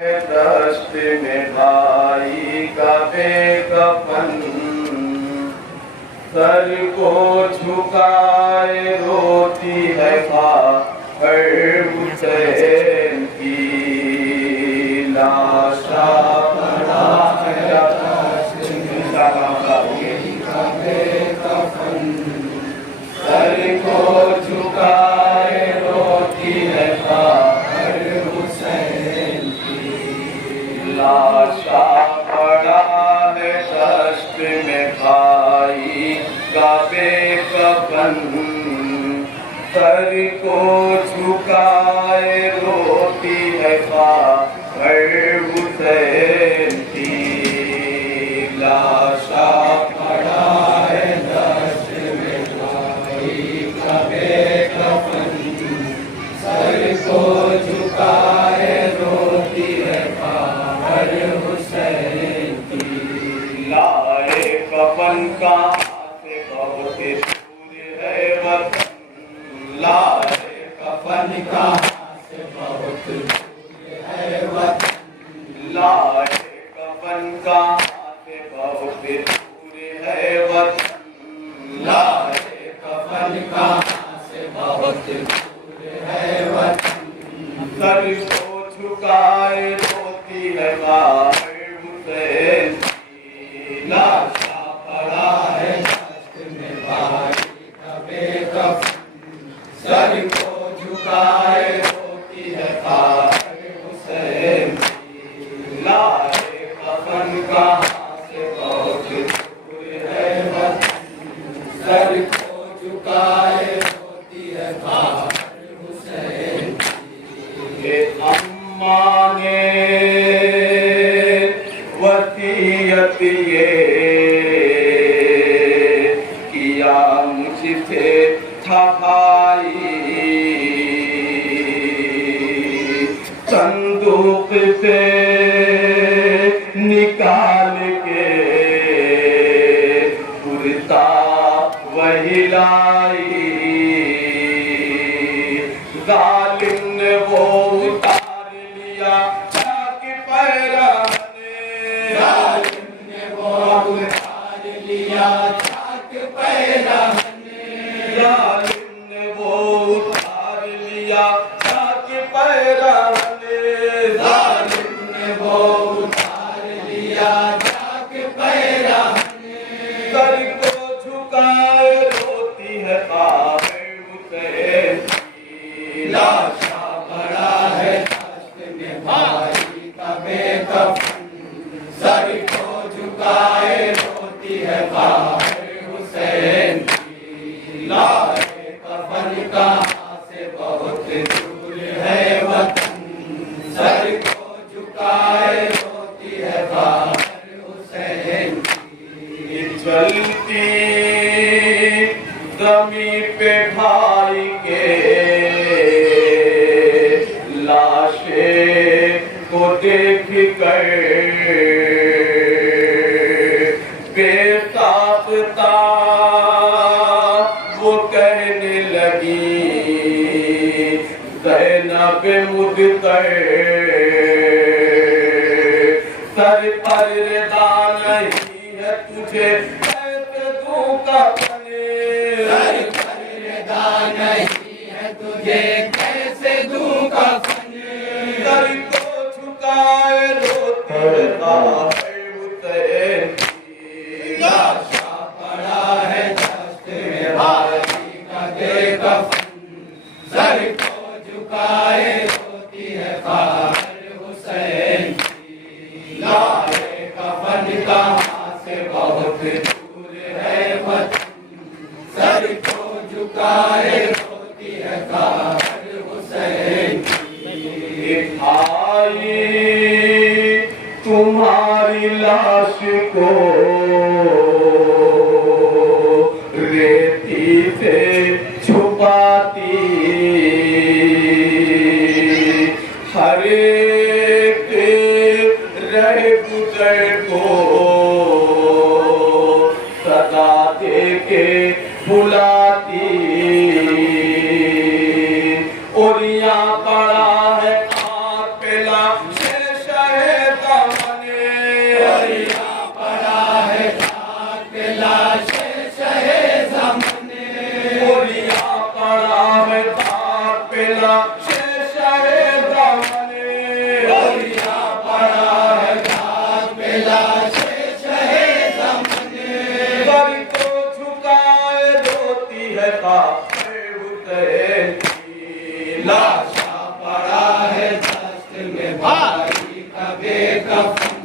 दश्त में भाई का बेकफन सर को झुकाए रोती है हर हुसैन की लाशा पड़ा है दश्त में भाई का बेकफन सर को झुकाए रोती है लाशा पड़ा है दश्त में भाई का बेकफन सर को झुकाए रोती है हर हुसैन की लाशा पड़ा है दश्त में भाई का बेकफन सर को झुकाए रोती है हुसैन की लाए कफन का से बहुत दूर है वतन लाए कफन का से बहुत दूर है वतन लाए कफन का से बहुत दूर है वतन लाए कफन का से बहुत दूर है वतन सर को झुकाए रोती है हुसैन की लाशा पड़ा है दश्त में भाई का बेकफन सर को झुकाए रोती है हुसैन की लाए कफन कहाँ से बहुत दूर है वतन सर को झुकाए रोती है हुसैन की अम्मा ने वसीयत ये किया मुझसे था भाई संदूक से निकाल के कुर्ता वही लाई जालिम ने वो उतार लिया चाक पैराने जालिम ने वो उतार लिया चाक पैराने जालिम ने वो उतार लिया चाक पैराने जालिम ने वो उतार लिया चाक पैराने सर को झुकाए रोती है हुसैन की लाशा पड़ा है दश्त में भाई का बेकफन सर को झुकाए रोती है हुसैन की लाए कफन कहाँ से बहुत दूर है वतन सर को झुकाए रोती है हुसैन की चलती जमी पे भाई के लाशे को देख कर बेसाख्ता वो कहने लगी ज़ैनब मुद्तर सर पर रदा नहीं है तुझे कैसे दूं कफने सर पर रदा नहीं है तुझे कैसे दूं कफने सर को झुकाए रोती है हुसैन की लाशा पड़ा है दश्त में भाई का बेकफन सर को झुकाए रोती है हुसैन की लाए कफन कहाँ से बहुत दूर है वतन सर को झुकाए रोती है हुसैन की भाई तुम्हारी लाश को रेती से छुपाती हर एक रह गुजर को सदा दे के बुलाती और यहाँ पड़ा है आग पेला शेष बोलिया पड़ा है खाक पे लाशे शहे ज़माने बोलिया पड़ा है खाक पे लाशे शहे ज़माने बोलिया पड़ा है खाक पे लाशे शहे ज़माने सर को झुकाए रोती है खाक पे हुसैन की लाशा पड़ा है दस्त में भाई का बेकफन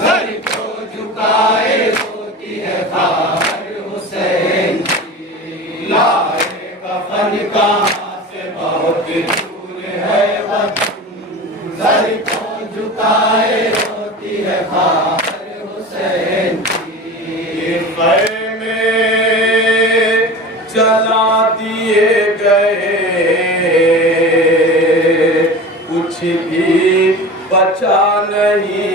सर को झुकाए रोती है खाक हुसैन की लाए कफन कहाँ से बहुत दूर है वतन सर को झुकाए रोती है खाक हुसैन की खैमे जला दिए गए कुछ भी बचा नहीं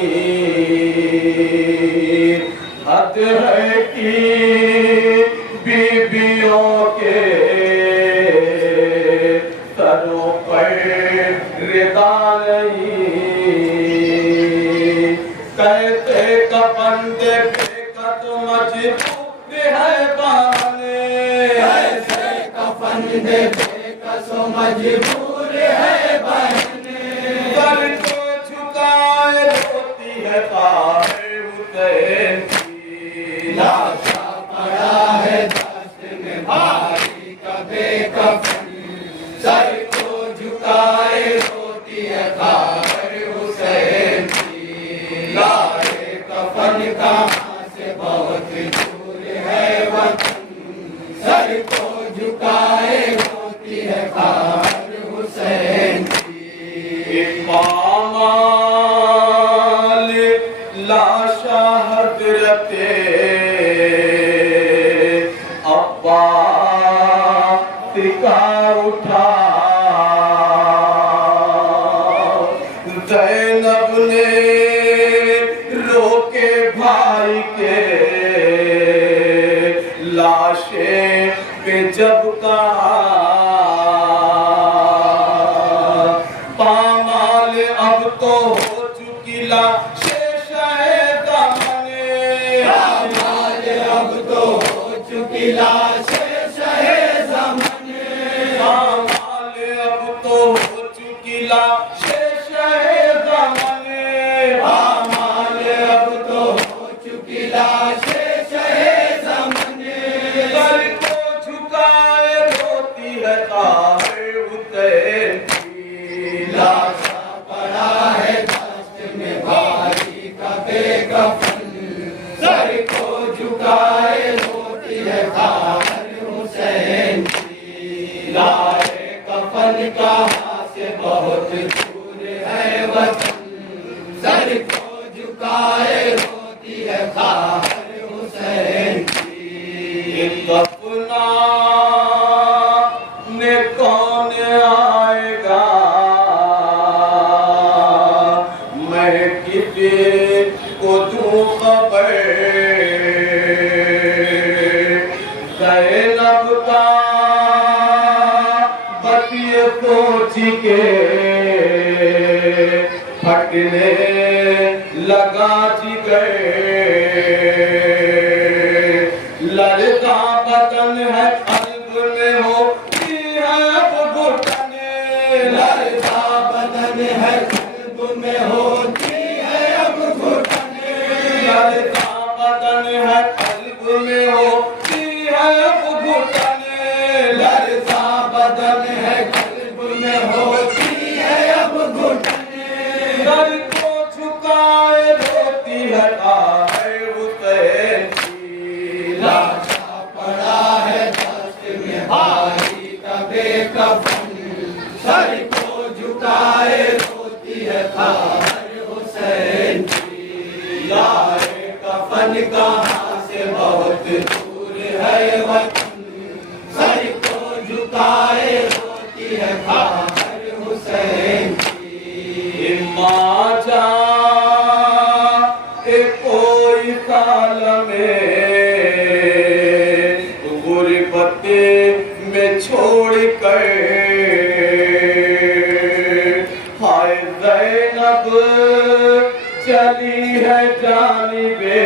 हद है कि बीबियों के सरों पर रिदा नहीं कहते कफन दे फेंका तो मजबूर है बहाने ऐसे कफन दे फेंका सो मजबूर है बहने सर को झुकाए रोती है खाक हुसैन की लाशा पड़ा है दस्त में भाई का बेकफन सर को झुकाए रोती है खाक हुसैन की लाए कफन कहाँ से बहुत दूर है वतन सर को झुकाए रोती है खाक हुसैन की पामाल लाशा हजरते अब्बास का उठा ज़ैनब ने रोके भाई के लाशे पे जब कहा पामाल अब तो हो चुकी लाशे शहे ज़माने पामाल अब तो हो चुकी लाशे शहे ज़माने पामाल अब तो हो चुकी लाशे शहे ज़माने पामाल अब तो हो चुकी लाशे शहे ज़माने सर को झुकाए रोती है खाक हुसैन की लाशा पड़ा है दस्त में भाई का बेकफन सर को झुकाए रोती है खाक हुसैन की लाए कफन कहाँ से बहुत दूर है वतन सर को झुकाए रोती है खाक हुसैन की कफना ने कौन आएगा मैं किसी को दूं खबर ज़ैनब का बतिए सोच के फटने लगा जिगर लड़का बदन है कल्ब में होती है अब घुटने लड़का बदन है कल्ब में होती है अब घुटने लड़का बदन है कल्ब में होती है अब घुटने लड़का बदन है कल्ब में होती है अब घुटने सर को झुकाए रोती है खाक हुसैन की लाशा पड़ा है दस्त में भाई का बेकफन सर को झुकाए रोती है खाक हुसैन की लाए कफन कहाँ से बहुत दूर है वतन सर को झुकाए रोती है खाक हुसैन की माँ जा कोई साल में गुरबत में छोड़ कर हाय ज़ैनब चली है जानिबे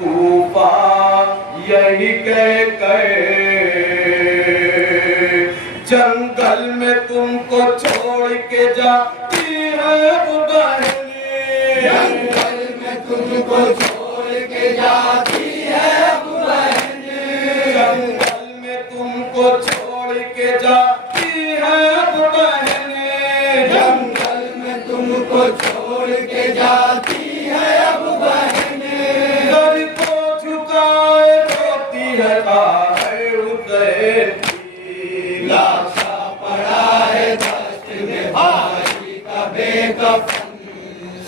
कूफा यही कह जंगल में तुमको छोड़ के जाती है वो बहने, जंगल में तुमको छोड़ के जाती है वो बहने, जंगल में तुमको छोड़ के जाती है वो बहने, जंगल में तुमको छोड़ के जाती है अब बहने, सर को झुकाए रोती है हुसैन की लाशा पड़ा है दस्त में भाई का बेकफन,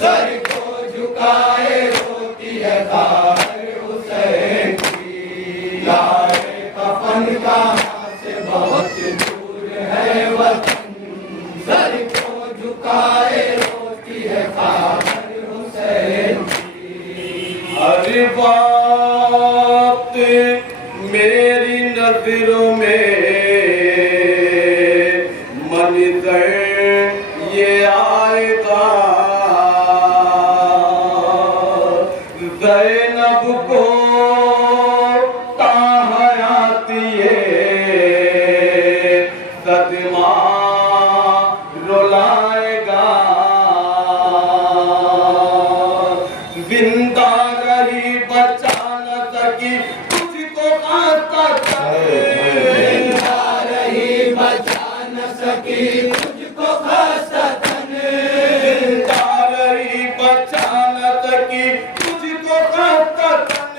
सर को झुकाए रोती है तार हुसैन की, लाए कफन कहाँ से बहुत दूर है वतन, सर को झुकाए रोती है तार हुसैन की। हर बात मेरी नजरों में मंजर ये आएगा, ज़ैनब को ताहयात ये सदमा रुलाएगा, जिंदा रही बचा न सकी तुझको आता जिंदा रही बचा न सकी तुझको खासतन, जिंदा रही बचा न सकी तुझको खासतन,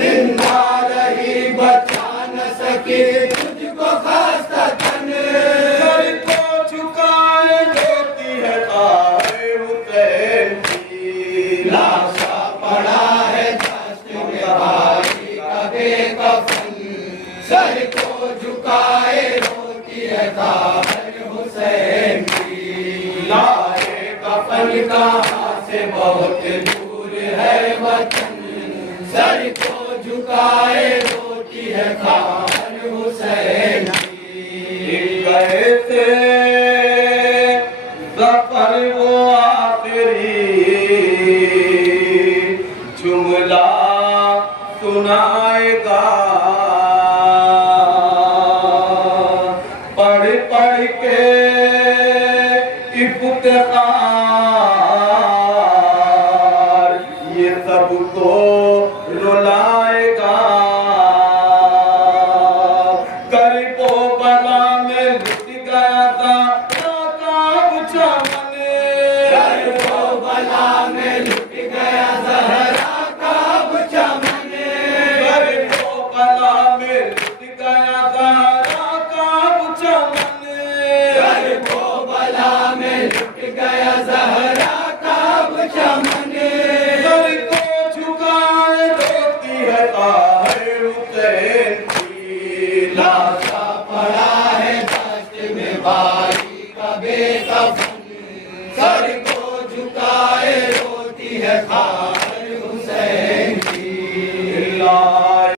जिंदा रही बचा न सकी तुझको खासतन, सर को झुकाए रोती है तारे हुसैन की लाशा पड़ा है दस्त में भाई का बेकफन, सर को झुकाए रोती है तार हुसैन की, लाए कफन कहाँ से बहुत दूर है वतन, सर को झुकाए रोती है तार हुसैन की। कैसे ज़फ़र वो आखिरी जुमला सुनाएगा, पढ़ पढ़ के इफ्तिखार ये सबको रुलाएगा, गरीबो बला में लुट गया था नाकाब चमन, गरीबो बला में लुट गया ज़हरा का चमन, गरीबो बला में लुट गया था नाकाब चमन, गरीबो बला में लुट गया ज़हरा का चमन, सर को झुकाए रोती है तारे हुसैन की लाशा पड़ा है दस्त में भाई का बेकफन,